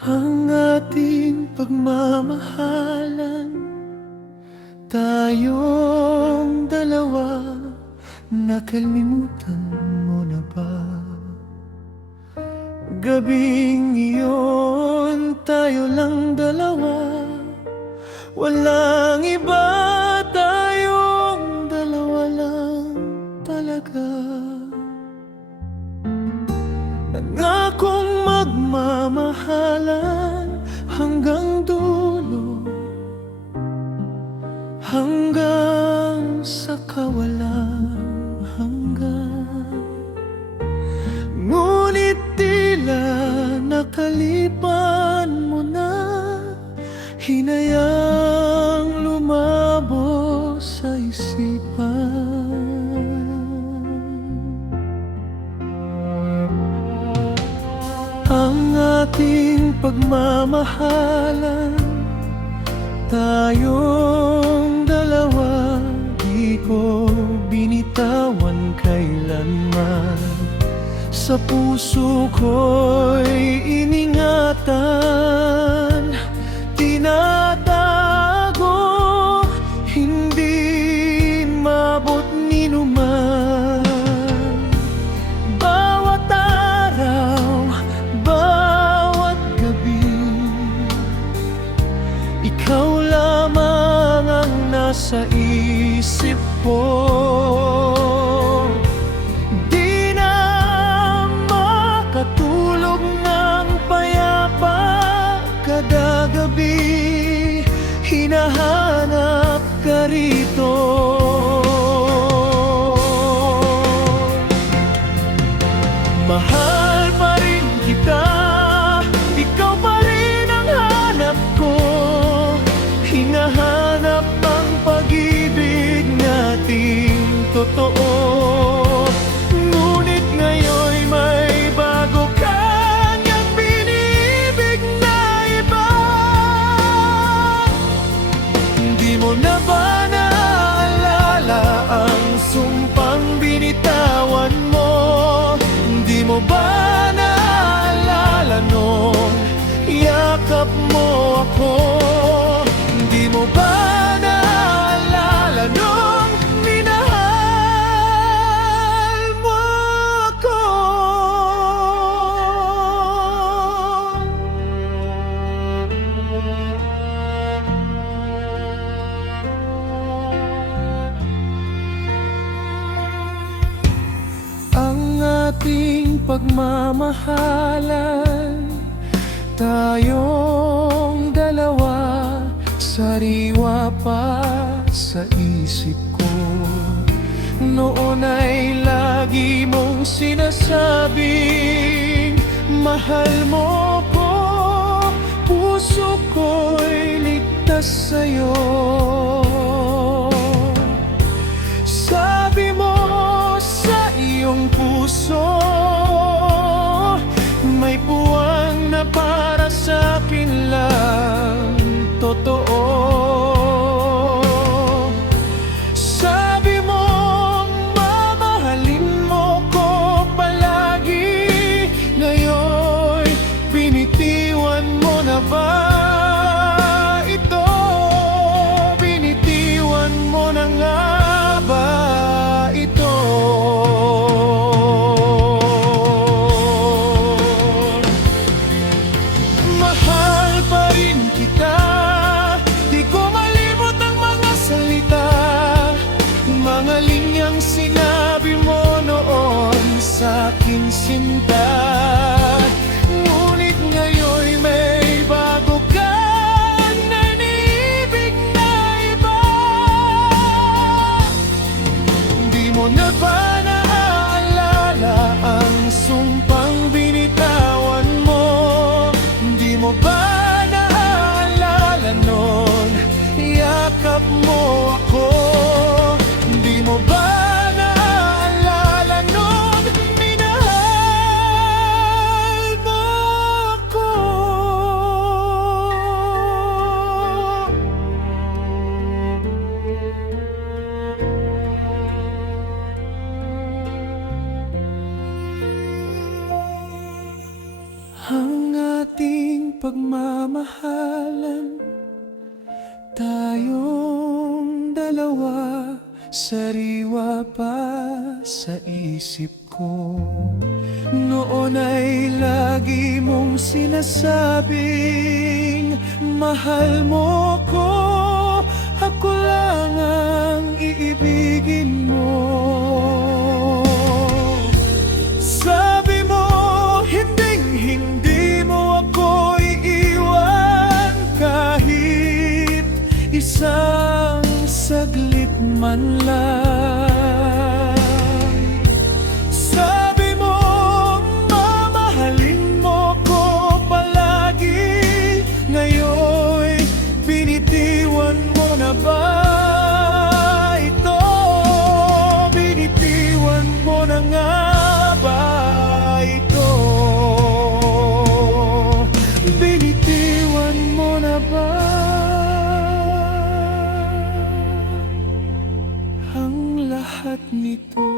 Ang ating pagmamahalan, tayong dalawa, nakalimutan mo na ba? Gabing iyon, tayo lang dalawa, walang iba, tayong dalawa lang talaga. Nangakong magmamahalan hanggang dulo, hanggang sa kawalang hanggan. Ngunit tila nakalipan mo na, hinayang lumabo sa isipan. Ang ating pagmamahalan, tayong dalawa, di ko binitawan kailanman. Sa puso ko'y iningatan, tinatago, hindi mabot ni numan. Bawat araw, bawat gabi, ikaw lamang ang nasa isip ko. Di na makatulog ng payapa, kada gabi hinahanap ka rito. Mahal pa rin kita, ikaw pa rin ang hanap ko. Hinahanap ang pag-ibig nating totoo. Ngunit ngayon'y may bago kanyang binibig na iba. Hindi mo na ba naalala ang sumpang binitawan mo? Di mo ba naalala nung yakap mo ako? Di mo ba naalala nung minahal mo ako? Ang ating pagmamahalan, tayong dalawa, sariwa pa sa isip ko. Noon ay lagi mong sinasabing mahal mo ko, puso ko'y ligtas sa'yo. Sabi mo sa iyong puso, may buwang na para sa'kin lang totoo. Sabi mo mamahalin mo ko palagi, ngayon'y binitiwan mo na ba ito? Binitiwan mo na nga ba ito? Mahal pa rin kita, di ko malimot ang mga salita, mga linyang sinabi mo noon sa'king sinta. Ngunit ngayon'y may bago kang nanibig na iba. Di mo na ba naalala ang sumpang binitawan mo? Di mo ba naalala nun yakap mo ako? Di mo ba naalala nun minahal mo ako? Ang ating muling pagmamahalan, tayong dalawa, sariwa pa sa isip ko. Noon ay lagi mong sinasabing mahal mo ko, ako lang ang iibigin mo. Sabi mo hindi mo ako iiwan kahit isang saglit man lang. Sabi mo mamahalin mo ko palagi, ngayon binitiwan mo na ba ito? Binitiwan mo na nga ba ito? Binitiwan mo na ba ang lahat nito?